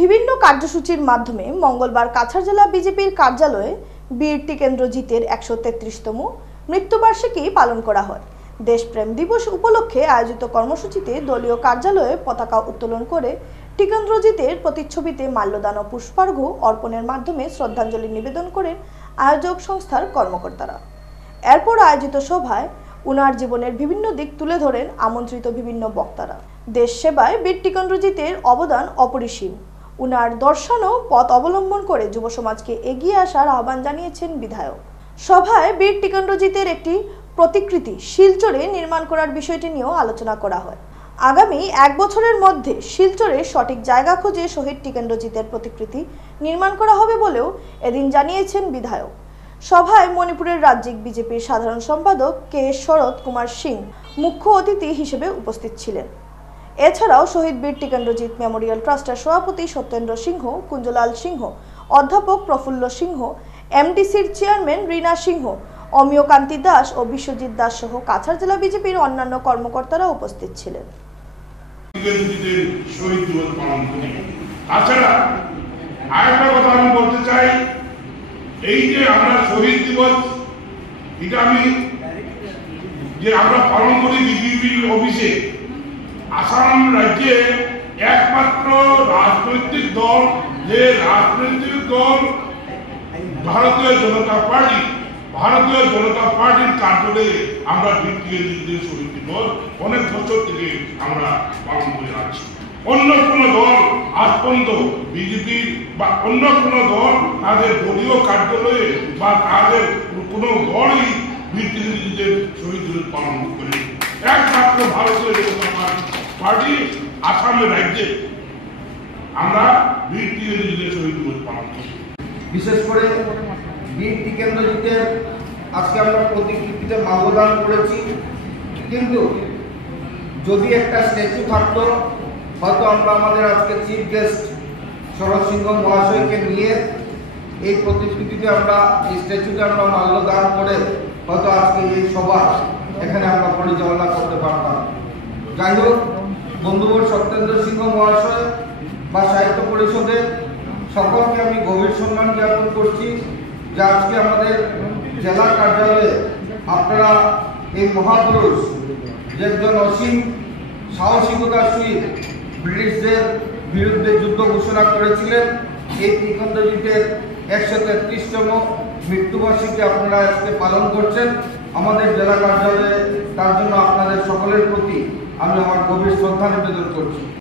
বিভিন্ন কার্যসূচির মাধ্যমে মঙ্গলবার কাছাড় জেলা বিজেপির কার্যালয়ে বীর টিকেন্দ্রজিতের ১৩৩তম মৃত্যুবার্ষিকী পালন করা হয়। দেশপ্রেম দিবস উপলক্ষে আয়োজিত কর্মসূচিতে দলীয় কার্যালয়ে পতাকা উত্তোলন করে টিকেন্দ্রজিতের প্রতিচ্ছবিতে মাল্যদান ও পুষ্পার্ঘ্য অর্পণের মাধ্যমে শ্রদ্ধাঞ্জলি নিবেদন করেন আয়োজক সংস্থার কর্মকর্তারা। এরপর আয়োজিত সভায় উনার জীবনের বিভিন্ন দিক তুলে ধরেন আমন্ত্রিত বিভিন্ন বক্তারা। দেশ সেবায় বীর টিকেন্দ্রজিতের অবদান অপরিসীম। উনার দর্শানো পথ অবলম্বন করে যুব সমাজকে এগিয়ে আসার আহ্বান জানিয়েছেন বিধায়ক। সভায় বীর টিকেন্দ্রজিতের একটি প্রতিকৃতি শিলচরে নির্মাণ করার বিষয়টি নিয়েও আলোচনা করা হয়। আগামী ১ বছরের মধ্যে শিলচরে সঠিক জায়গা খুঁজে শহীদ টিকেন্দ্রজিতের প্রতিকৃতি নির্মাণ করা হবে বলেও এদিন জানিয়েছেন বিধায়ক। সভায় মণিপুরের রাজ্যিক বিজেপির সাধারণ সম্পাদক কে শরৎ কুমার সিং মুখ্য অতিথি হিসেবে উপস্থিত ছিলেন। এছাড়াও শহীদ বীর টিকেন্দ্রজিত মেমোরিয়াল ট্রাস্টের সভাপতি সত্যেন্দ্র সিংহ, কুঞ্জলাল সিংহ, অধ্যাপক প্রফুল্ল সিংহ, এমডিসির চেয়ারম্যান রীনা সিংহ, অমিয় কান্তি দাস ও বিশ্বজিৎ দাস সহ কাছাড় জেলা বিজেপির অন্যান্য কর্মকর্তারা উপস্থিত ছিলেন। এই যে আমরা শহীদ দিবস এটা আমরা পালন করি বিজেপির অফিসে, আসাম রাজ্যে একমাত্র রাজনৈতিক দল ভারতীয় জনতা পার্টির কার্যালয়ে আমরা বীর টিকেন্দ্রজিতের শহীদ দিবস অনেক বছর থেকে আমরা পালন করে আসছি। অন্য কোন দল আজ পর্যন্ত বিজেপির বা অন্য কোন দল তাদের দলীয় কার্যালয়ে বা তাদের কোন দলই বীর টিকেন্দ্রজিতের শহীদ দিবস পালন করে। একমাত্র ভারতীয় জনতা পার্টি আসামের রাজ্যে আমরা বীর টিকেন্দ্রজিতের শহীদ দিবস পালন করি। বিশেষ করে বীর টিকেন্দ্রজিতের আজকে আমরা প্রতিকৃতিতে মাল্যদান করেছি, কিন্তু যদি একটা স্ট্যাচু থাকতো হয়তো আমরা আমাদের আজকে চিফ গেস্ট শরৎ সিংহ মহাশয়কে নিয়ে এই প্রতিকৃতিতে আমরা এই স্ট্যাচুতে আমরা মাল্যদান করে হয়তো আজকে এই সভা এখানে আমরা পরিচালনা করতে পারতাম। যাই হোক, বন্ধুবর সত্যেন্দ্র সিংহ মহাশয় বা সাহিত্য পরিষদের সকলকে আমি গভীর সম্মান জ্ঞাপন করছি যে আজকে আমাদের জেলা কার্যালয়ে আপনারা এই মহাপুরুষ যে একজন অসীম সাহসিকতার সহিত ব্রিটিশদের বিরুদ্ধে যুদ্ধ ঘোষণা করেছিলেন, এই টিকেন্দ্রজিতের ১৩৩তম মৃত্যুবার্ষিকী আপনারা আজকে পালন করছেন। আমাদের জেলা কার্যালয়ে তার জন্য আপনাদের সকলের প্রতি আমি আমার গভীর শ্রদ্ধা নিবেদন করছি।